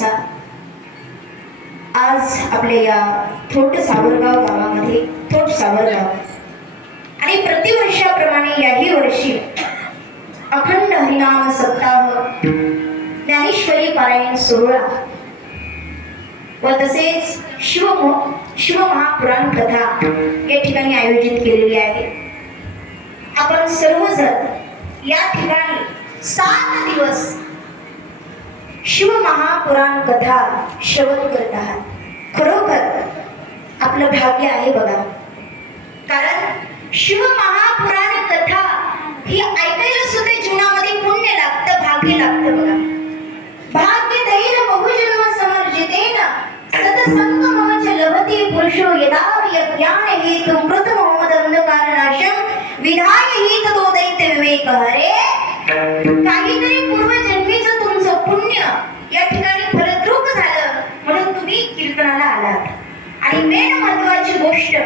असा आज आपल्या या थोट सावरगाव गावामध्ये थोट सावरगाव आणि प्रतिवर्षाप्रमाणे याही वर्षी अखंड हरिनाम सप्ताह ज्ञानेश्वरी पारायण सोहळा व तसेच शिवमहापुराण कथा या ठिकाणी आयोजित केलेली आहे. आपण सर्वजण या ठिकाणी 7 दिवस शिवमहापुराण कथा श्रवण करत आहात. खरोखर आपलं भाग्य आहे बघा, कारण शिवमहापुराण कथा ही ऐकायला सुद्धा जीवनामध्ये पुण्य लागतं, भाग्य लागतं बघा. भाग्य दैन बहुजन्म समर्जितेन सतसंग मम च लभते पुरुषो यदा यज्ञान हेतु कृत मोहम्मद अंधकारनाशम विधाय हित तो दैत्य विवेक हरे. काहीतरी पूर्वजन्मीचं तुमचं पुण्य या ठिकाणी फलद्रूप झालं म्हणून तुम्ही कीर्तनाला आलात. आणि मेन महत्वाची गोष्ट